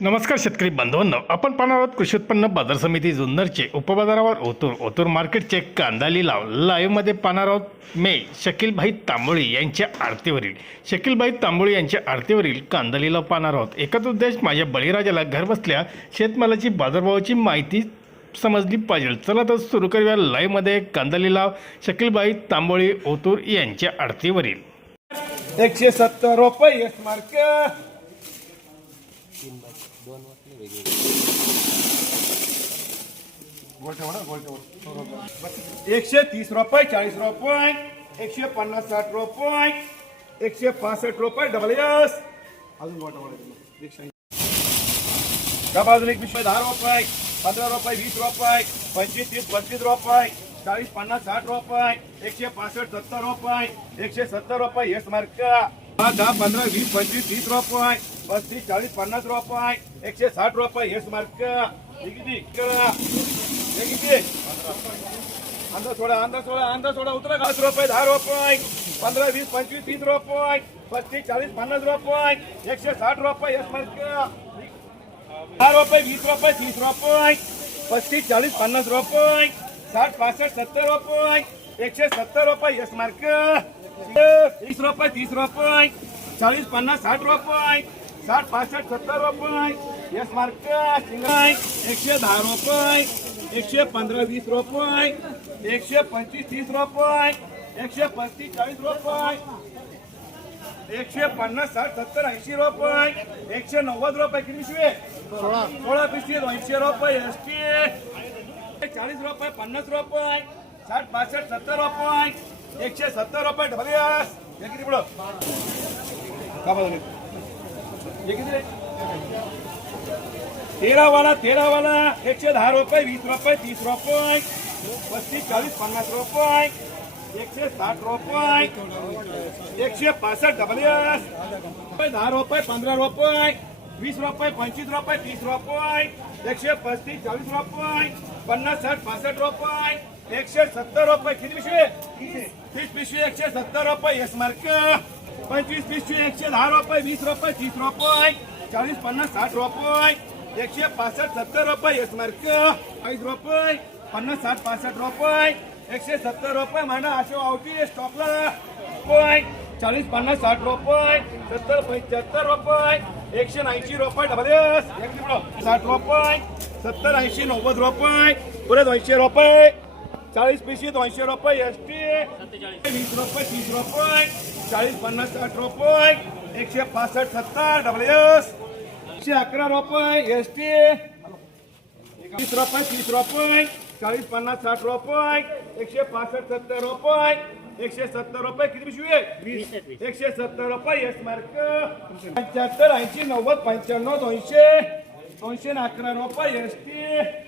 नमस्कार शेतकरी बांधवांनो आपण पाहणार आहोत कृषी उत्पन्न बाजार समिती जुन्नरचे उपबाजारावर ओतूर ओतूर मार्केटचे कांदा लिलाव. लाईव्हमध्ये पाहणार आहोत मे शकीलभाई तांबोळी यांच्या आरतीवरील. शकीलभाई तांबोळी यांच्या आरतीवरील कांदा लिलाव पाहणार आहोत. एकच उद्देश माझ्या बळीराजाला घरबसल्या शेतमालाची बाजारभावाची माहिती समजली पाहिजे. चला तर सुरू करूया लाईव्हमध्ये कांदा लिलाव. शकीलभाई तांबोळी ओतूर यांच्या आरतीवरील. एकशे सत्तर रुपये यस वेगळे एकशे तीस रुपये चाळीस रुपये. एकशे पन्नास साठ रुपये. एकशे पासष्ट रुपये डबल यस अजून गोटा वाढवतो. एकशे डबा अजून एक विषय दहा रुपये. पंधरा रुपये वीस रुपये. पंचवीस तीस पंचवीस रुपये. चाळीस पन्नास साठ रुपये. एकशे पासष्ट सत्तर रुपये. एकशे सत्तर रुपये यस मार्क दहा पंधरा वीस पंचवीस तीस रुपये. पस्तीस चाळीस पन्नास रुपये एकशे साठ रुपये. हेच मार्क किती करा. किती अंदा सोडा अंदा सोडा अंदा सोडा. उतरा पाच रुपये दहा रुपये. पंधरा वीस पंचवीस तीस रुपये. पस्तीस चाळीस पन्नास रुपये. एकशे साठ रुपये. यस मार्क दहा रुपये वीस रुपये तीस रुपये. पस्तीस चाळीस पन्नास रुपये. साठ पासष्ट सत्तर रुपये. एकशे सत्तर रुपये. यस मार्क तीस रुपये तीस रुपये. चाळीस पन्नास साठ रुपये. साठ पासष्ट सत्तर रुपये यस मार्क शिंगाई एकशे दहा रुपये एकशे पंधरा वीस रुपये एकशे पंचवीस तीस रुपये एकशे पस्तीस चाळीस रुपये एकशे पन्नास साठ सत्तर ऐंशी रुपये एकशे नव्वद रुपये किती पिशवी सोळा. सोळा पिशवी दोनशे रुपये एस टी चाळीस रुपये पन्नास रुपये साठ पासष्ट सत्तर रुपये एकशे सत्तर रुपये एस पुढं? का बघा तुम्ही? हे तेरा वाला तेरा वाला एकशे दहा रुपये वीस रुपये तीस रुपये. पस्तीस चाळीस पन्नास रुपये. एकशे साठ रुपये. एकशे पासष्ट डबल एस दहा रुपये पंधरा रुपये. वीस रुपये पंचवीस रुपये तीस रुपये. एकशे पस्तीस चाळीस रुपये. पन्नास साठ पासष्ट रुपये. एकशे सत्तर रुपये. किती पिशवी? तीस पिशवी. एकशे सत्तर रुपये. एस मार्क पंचवीस पिशवी एकशे दहा रुपये वीस रुपये तीस रुपये चाळीस पन्नास साठ रुपये एकशे पासष्ट सत्तर रुपये एस मार्क ऐंशी रुपये पन्नास साठ पासष्ट रुपये एकशे सत्तर रुपये म्हणा असे आवटी स्टॉकला रुपये चाळीस पन्नास साठ रुपये सत्तर पंच्याहत्तर रुपये एकशे ऐंशी रुपये डबल साठ रुपये सत्तर ऐंशी नव्वद रुपये पुढे दोनशे रुपये चाळीस पिशवी दोनशे रुपये एस टी वीस रुपये तीस रुपये चाळीस पन्नास साठ रुपये एकशे पासष्ट सत्तर डबल एस एकशे अकरा रुपये एस टी वीस रुपये तीस रुपये चाळीस पन्नास साठ रुपये एकशे पासष्ट सत्तर रुपये एकशे सत्तर रुपये किती पिशवी एकशे सत्तर रुपये एस मार्क पंच्याहत्तर ऐंशी नव्वद पंच्याण्णव दोनशे दोनशे अकरा रुपये एस टी